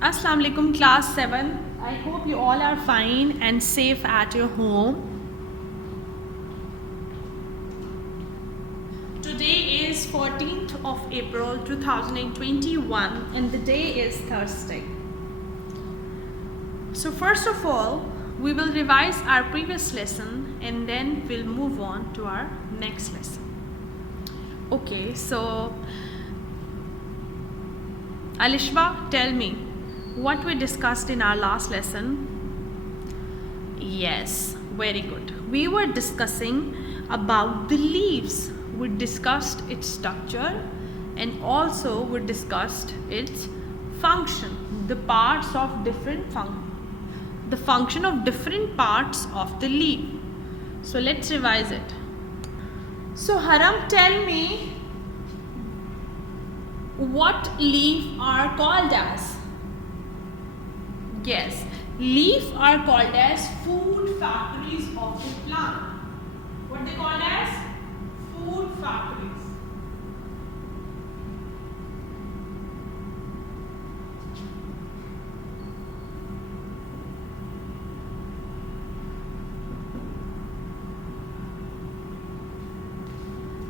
Assalamu alaikum class 7. I hope you all are fine and safe at your home. Today is 14th of April 2021 and the day is Thursday. So first of all, we will revise our previous lesson and then we'll move on to our next lesson. Okay, so Alishba, tell me what we discussed in our last lesson. Yes, very good. We were discussing about the leaves. We discussed its structure and also we discussed its function, the parts of the function of different parts of the leaf. So let's revise it. So Haram, tell me what leaf are called as? Yes, leaf are called as food factories of the plant. What they called as? Food factories.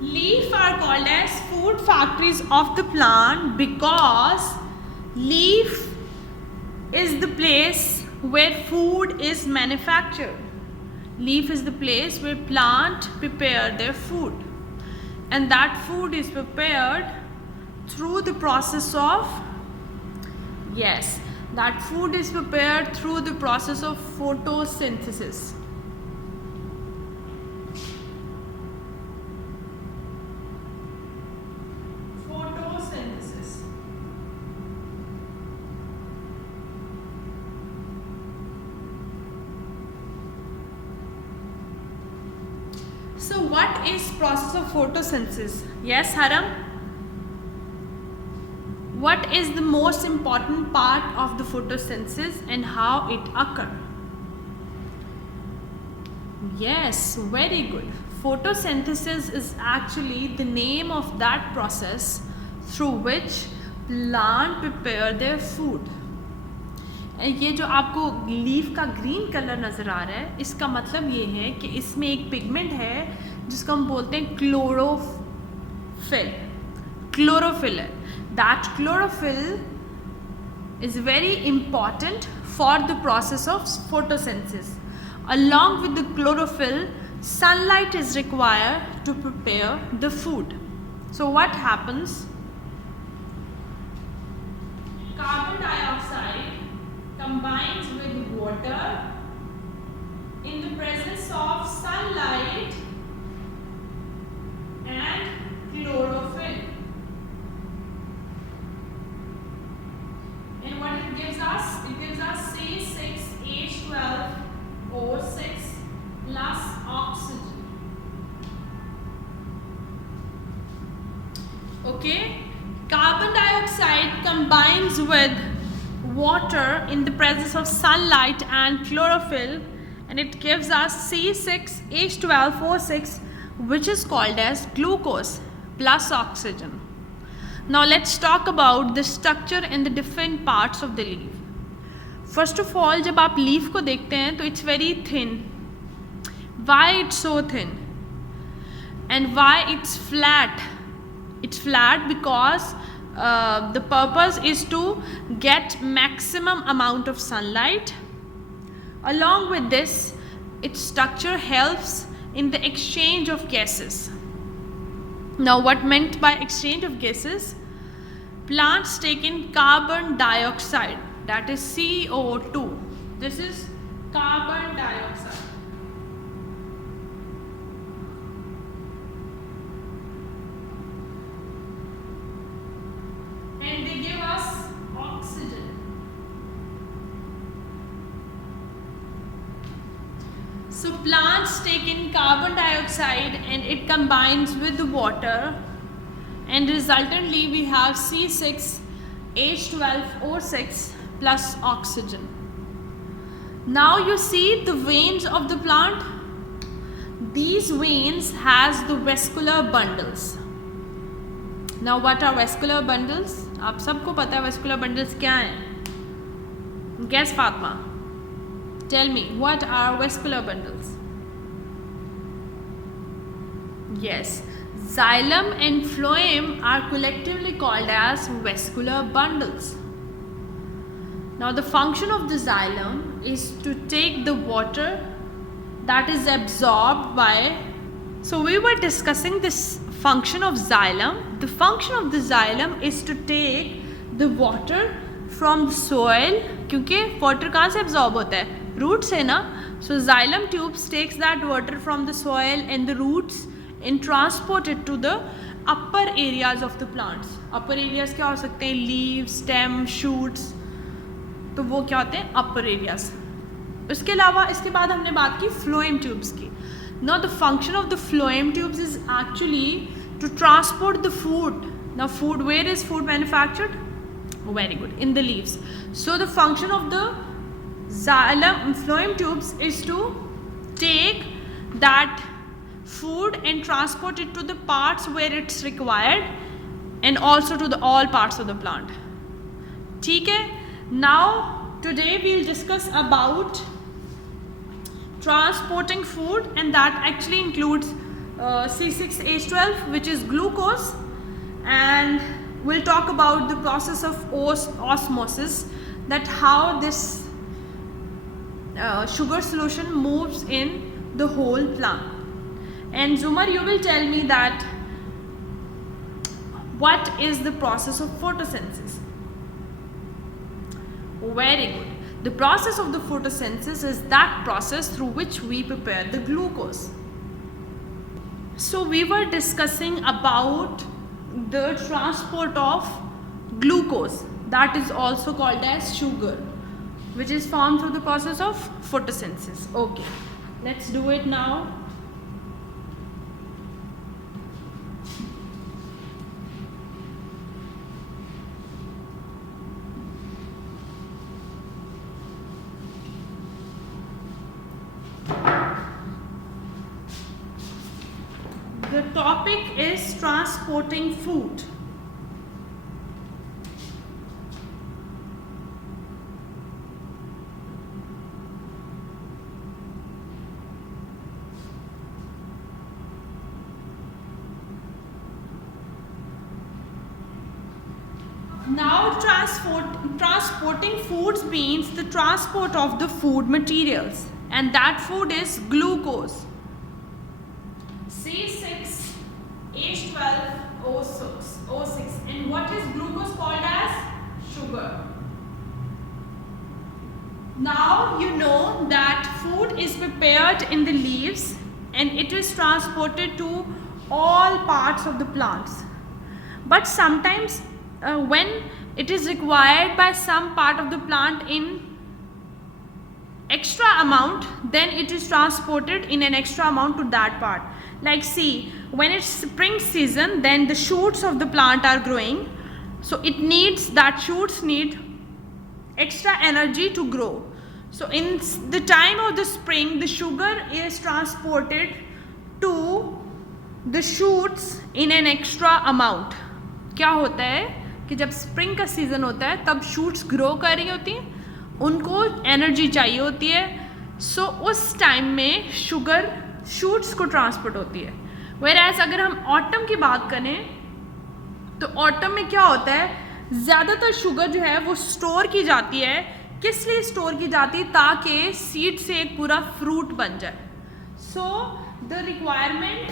Leaf are called as food factories of the plant because leaf is the place where food is manufactured. Leaf is the place where plant prepare their food, and that food is prepared through the process of photosynthesis. So what is process of photosynthesis? Yes, Haram? What is the most important part of the photosynthesis and how it occurs? Yes, very good. Photosynthesis is actually the name of that process through which plant prepare their food. ये जो आपको leaf का green colour नज़र आ रहा है, इसका मतलब ये है कि इसमें एक पिगमेंट है जिसको हम बोलते हैं क्लोरोफिल है. That chlorophyll is very important for the process of photosynthesis. Along with the chlorophyll, sunlight is required to prepare the food. So what happens? Carbon dioxide combines with water in the presence of sunlight and chlorophyll. And what it gives us? It gives us C6H12O6 plus oxygen. Okay? Carbon dioxide combines with water in the presence of sunlight and chlorophyll, and it gives us C6H12O6, which is called as glucose plus oxygen. Now let's talk about the structure and the different parts of the leaf. First of all, जब आप leaf को देखते हैं तो it's very thin. Why it's so thin? And why it's flat? It's flat because the purpose is to get maximum amount of sunlight. Along with this, its structure helps in the exchange of gases. Now what meant by exchange of gases? Plants take in carbon dioxide, that is CO2. This is carbon dioxide. And they give us oxygen. So plants take in carbon dioxide and it combines with the water, and resultantly we have C6H12O6 plus oxygen. Now you see the veins of the plant. These veins has the vascular bundles. Now what are vascular bundles? आप सबको पता है vascular bundles क्या हैं? Guess, Fatma. Tell me, what are vascular bundles? Yes, xylem and phloem are collectively called as vascular bundles. Now, the function of the xylem is to take the water that is absorbed by. So, we were discussing this function of xylem. The function of the xylem is to take the water from the soil, क्योंकि water कहाँ से absorb होता है? Roots है ना? So, xylem tubes takes that water from the soil and the roots and transport it to the upper areas of the plants. Upper areas क्या हो सकते हैं? Leaves, stem, shoots. तो वो क्या होते हैं? Upper areas. इसके अलावा इसके बाद हमने बात की phloem tubes की. Now the function of the phloem tubes is actually to transport the food. Now food, where is food manufactured? Very good, in the leaves. So the function of the xylem phloem tubes is to take that food and transport it to the parts where it's required and also to the all parts of the plant. ठीक है? Now today we'll discuss about transporting food, and that actually includes C6H12, which is glucose, and we'll talk about the process of osmosis, that how this sugar solution moves in the whole plant. And Zumar, you will tell me that what is the process of photosynthesis? Very good. The process of the photosynthesis is that process through which we prepare the glucose. So we were discussing about the transport of glucose, that is also called as sugar, which is formed through the process of photosynthesis. Okay, let's do it now. The topic is transporting food. Now transporting foods means the transport of the food materials, and that food is glucose. C6H12O6. And what is glucose called as? Sugar. Now you know that food is prepared in the leaves and it is transported to all parts of the plants. But sometimes when it is required by some part of the plant in extra amount, then it is transported in an extra amount to that part. Like see, when it's spring season, then the shoots of the plant are growing, so it needs, that shoots need extra energy to grow. So in the time of the spring, the sugar is transported to the shoots in an extra amount. क्या होता है कि जब spring का season होता है तब shoots grow कर रही होती हैं, उनको एनर्जी चाहिए होती है, सो उस टाइम में शुगर शूट्स को ट्रांसपोर्ट होती है. वेयरएज अगर हम ऑटम की बात करें तो ऑटम में क्या होता है, ज़्यादातर शुगर जो है वो स्टोर की जाती है. किस लिए स्टोर की जाती है? ताकि सीड से एक पूरा फ्रूट बन जाए. So the requirement,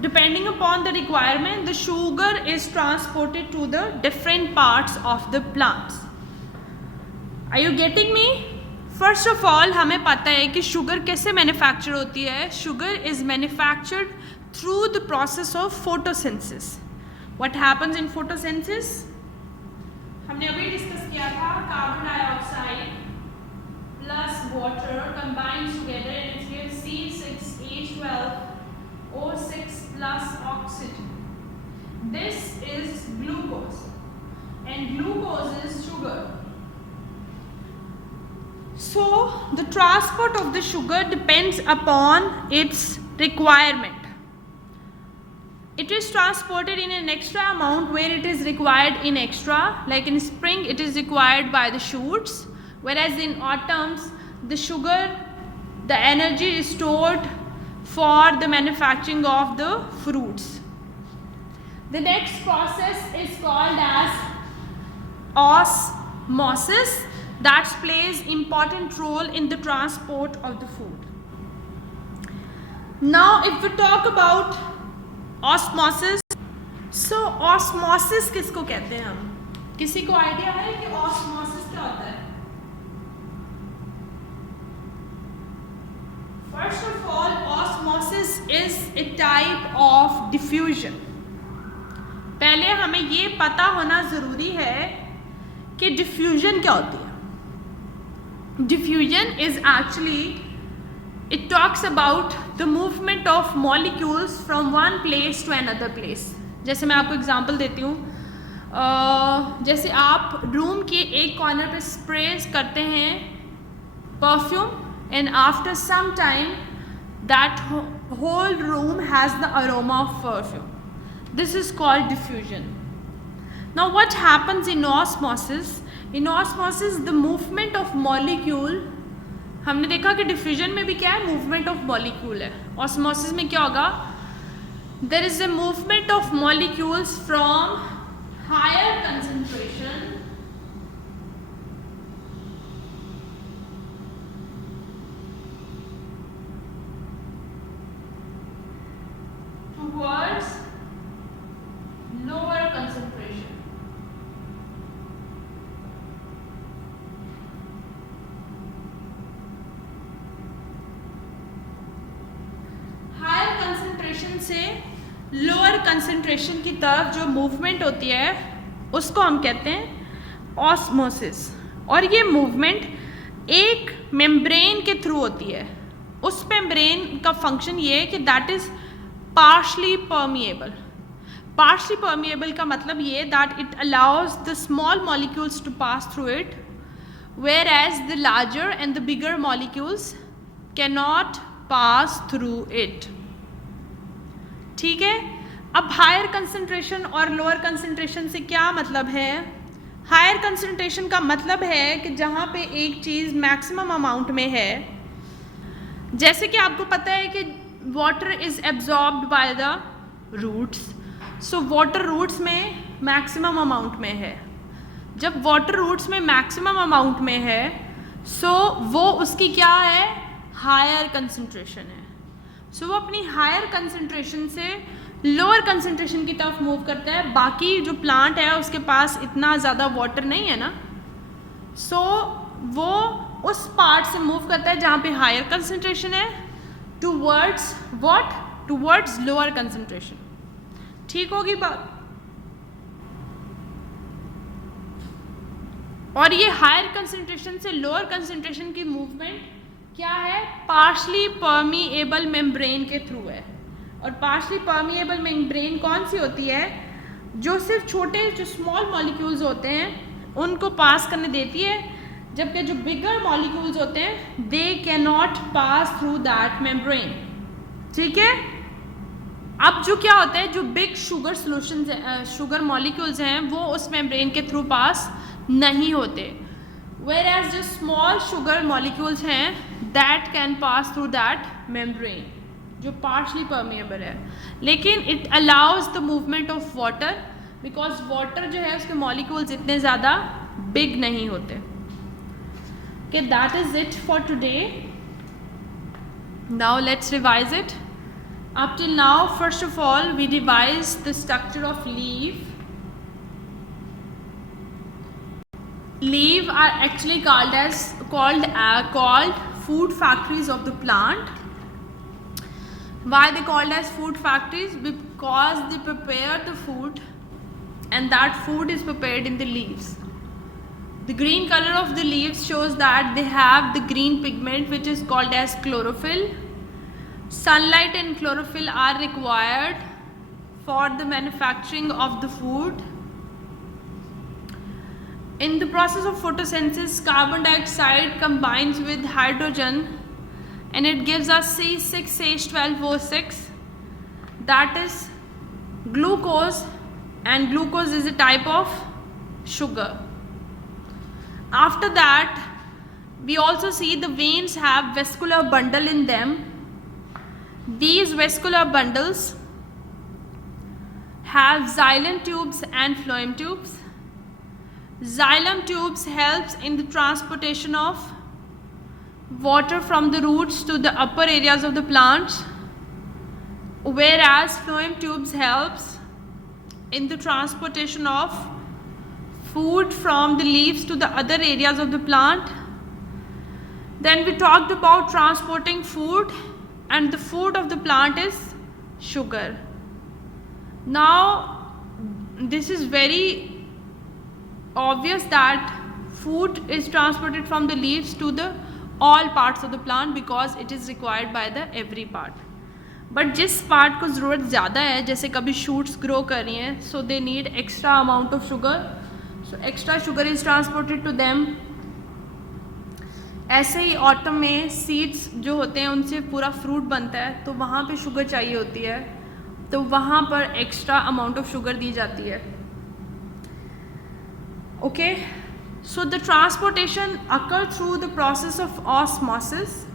depending upon the requirement, the sugar is transported to the different parts of the plants. Are you getting me? First of all, हमें पता है कि sugar कैसे manufacture होती है. Sugar is manufactured through the process of photosynthesis. What happens in photosynthesis? हमने अभी discuss किया था, carbon dioxide plus water combines together and it gives C6H12O6 plus oxygen. This is glucose, and glucose is sugar. So the transport of the sugar depends upon its requirement. it is transported in an extra amount where it is required in extra, like in spring it is required by the shoots, whereas in autumns the sugar, the energy is stored for the manufacturing of the fruits. The next process is called as osmosis, that plays important role in the transport of the food. Now if we talk about osmosis, so osmosis किसको कहते हैं हम? किसी को idea है कि osmosis क्या होता है? First of all, osmosis is a type of diffusion. पहले हमें ये पता होना जरूरी है कि डिफ्यूजन क्या होती है. Diffusion is actually, it talks about the movement of molecules from one place to another place. जैसे मैं आपको एग्जांपल देती हूँ, जैसे आप रूम के एक कॉर्नर पे स्प्रे करते हैं perfume and after some time that whole room has the aroma of perfume. This is called diffusion. Now what happens in osmosis? In osmosis the movement of molecule, हमने देखा कि diffusion में भी क्या है, मूवमेंट ऑफ मॉलिक्यूल है. Osmosis में क्या होगा? There is a movement of molecules from higher concentration towards lower concentration. से लोअर कंसंट्रेशन की तरफ जो मूवमेंट होती है उसको हम कहते हैं ऑस्मोसिस. और ये मूवमेंट एक मेम्ब्रेन के थ्रू होती है. उस मेम्ब्रेन का फंक्शन ये है कि that is partially permeable. Partially permeable का मतलब ये that it allows the small molecules to pass through it, whereas the larger and the bigger molecules can not pass through it. ठीक है. अब हायर कंसंट्रेशन और lower concentration से क्या मतलब है? हायर कंसंट्रेशन का मतलब है कि जहाँ पे एक चीज़ मैक्सिमम अमाउंट में है, जैसे कि आपको पता है कि water is absorbed by the roots, so water roots में मैक्सिमम अमाउंट में है. जब वाटर रूट्स में मैक्सिमम अमाउंट में है, सो वो उसकी क्या है? हायर कंसंट्रेशन है. सो वो अपनी हायर कंसंट्रेशन से लोअर कंसंट्रेशन की तरफ मूव करता है. बाकी जो प्लांट है उसके पास इतना ज़्यादा वाटर नहीं है ना, सो वो उस पार्ट से मूव करता है जहाँ पे हायर कंसंट्रेशन है towards what? Towards lower concentration. ठीक होगी बात? और ये हायर कंसंट्रेशन से लोअर कंसंट्रेशन की मूवमेंट क्या है? पार्शली परमिएबल मेम्ब्रेन के थ्रू है. और पार्शली परमिएबल मेम्ब्रेन कौन सी होती है? जो सिर्फ छोटे जो स्मॉल मॉलिक्यूल्स होते हैं उनको पास करने देती है, जबकि जो बिगर मॉलिक्यूल्स होते हैं they can not pass through that membrane. ठीक है. अब जो क्या होता है, जो big sugar solution sugar molecules हैं वो उस मेम्ब्रेन के थ्रू पास नहीं होते, whereas जो स्मॉल शुगर मॉलिक्यूल्स हैं that can pass through that membrane, जो पार्शली परमिएबल है. लेकिन it allows the movement of water, because water जो है उसके मॉलिक्यूल्स इतने ज़्यादा बिग नहीं होते. Okay, that is it for today. Now let's revise it. Up till now, first of all, we revised the structure of leaf. Leaf are actually called food factories of the plant. Why they called as food factories? Because they prepare the food, and that food is prepared in the leaves. The green color of the leaves shows that they have the green pigment which is called as chlorophyll. Sunlight and chlorophyll are required for the manufacturing of the food. In the process of photosynthesis, carbon dioxide combines with hydrogen and it gives us C6H12O6. That is glucose, and glucose is a type of sugar. After that, we also see the veins have vascular bundle in them. These vascular bundles have xylem tubes and phloem tubes. Xylem tubes helps in the transportation of water from the roots to the upper areas of the plants, whereas phloem tubes helps in the transportation of food from the leaves to the other areas of the plant. Then we talked about transporting food, and the food of the plant is sugar. Now this is very obvious that food is transported from the leaves to the all parts of the plant because it is required by the every part. But जिस part को ज़रूरत ज़्यादा है, जैसे कभी shoots grow कर रही हैं, so they need extra amount of sugar, so extra sugar is transported to them. ऐसे ही ऑटम में सीड्स जो होते हैं उनसे पूरा फ्रूट बनता है, तो वहाँ पे शुगर चाहिए होती है, तो वहाँ पर एक्स्ट्रा अमाउंट ऑफ शुगर दी जाती है. Okay, so the transportation occur through the process of osmosis.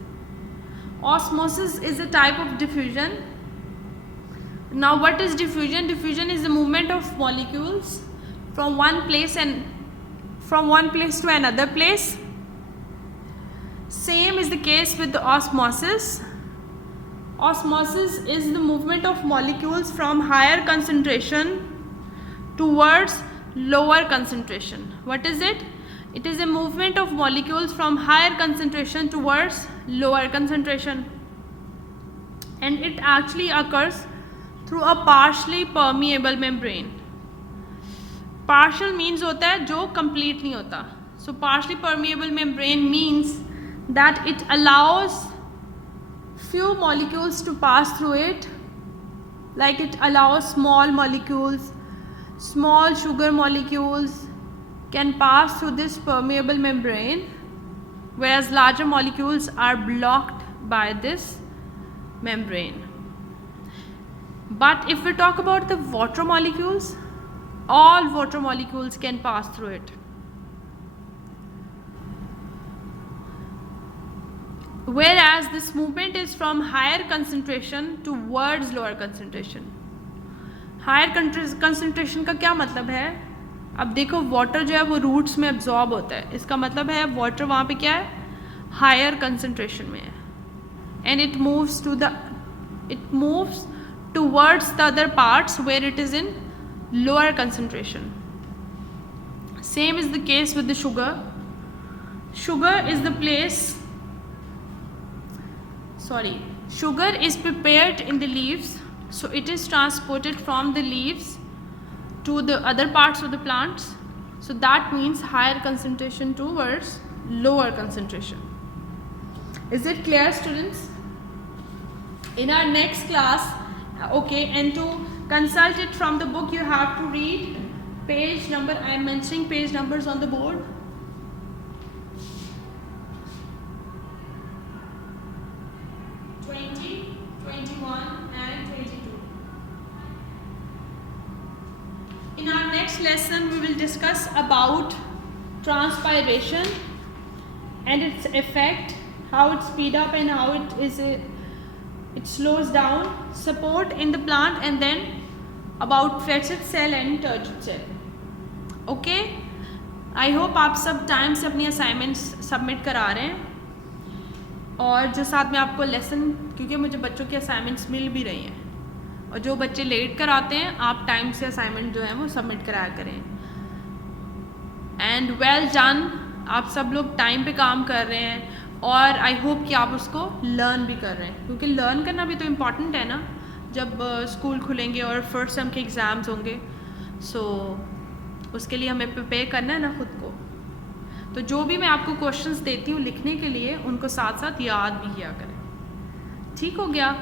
Osmosis is a type of diffusion. Now what is diffusion? Diffusion is the movement of molecules from one place to another place. Same is the case with the osmosis. Osmosis is the movement of molecules from higher concentration towards lower concentration. What is it? It is a movement of molecules from higher concentration towards lower concentration, and it actually occurs through a partially permeable membrane. Partial means होता है जो complete नहीं होता. So partially permeable membrane means that it allows few molecules to pass through it, like it allows small molecules, small sugar molecules can pass through this permeable membrane, whereas larger molecules are blocked by this membrane. But if we talk about the water molecules, all water molecules can pass through it. Whereas this movement is from higher concentration towards lower concentration. Higher concentration का क्या मतलब है? अब देखो water जो है वो roots में एब्जॉर्ब होता है, इसका मतलब है वाटर वहाँ पे क्या है, हायर कंसंट्रेशन में है, and it moves towards the other parts where it is in lower concentration. Same is the case with the sugar. Sugar is the place, sugar is prepared in the leaves, so it is transported from the leaves to the other parts of the plants. So that means higher concentration towards lower concentration. Is it clear, students? In our next class, okay, and to consult it from the book, you have to read page number. I am mentioning page numbers on the board. In our next lesson, we will discuss about transpiration and its effect, how it speeds up and how it slows down, support in the plant, and then about fetid cell and turgid cell. Okay? I hope आप सब time से अपनी assignments submit करा रहे हैं, और जो साथ में आपको लेसन, क्योंकि मुझे बच्चों की असाइनमेंट्स मिल भी रही हैं, और जो बच्चे लेट कर आते हैं आप टाइम से असाइनमेंट जो है वो सबमिट कराया करें. एंड वेल डन, आप सब लोग टाइम पे काम कर रहे हैं, और आई होप कि आप उसको लर्न भी कर रहे हैं, क्योंकि लर्न करना भी तो इम्पॉर्टेंट है ना, जब स्कूल खुलेंगे और फर्स्ट सेम के एग्ज़ाम्स होंगे. सो उसके लिए हमें प्रिपेयर करना है ना खुद को. तो जो भी मैं आपको क्वेश्चंस देती हूँ लिखने के लिए, उनको साथ साथ याद भी किया करें. ठीक हो गया?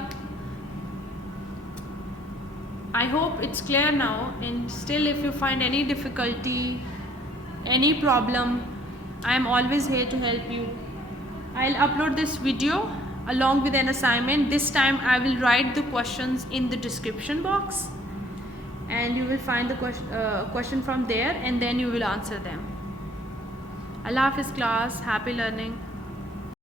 I hope it's clear now, and still if you find any difficulty, any problem, I am always here to help you. I'll upload this video along with an assignment. This time I will write the questions in the description box, and you will find the question from there, and then you will answer them. Allah Hafiz class, happy learning.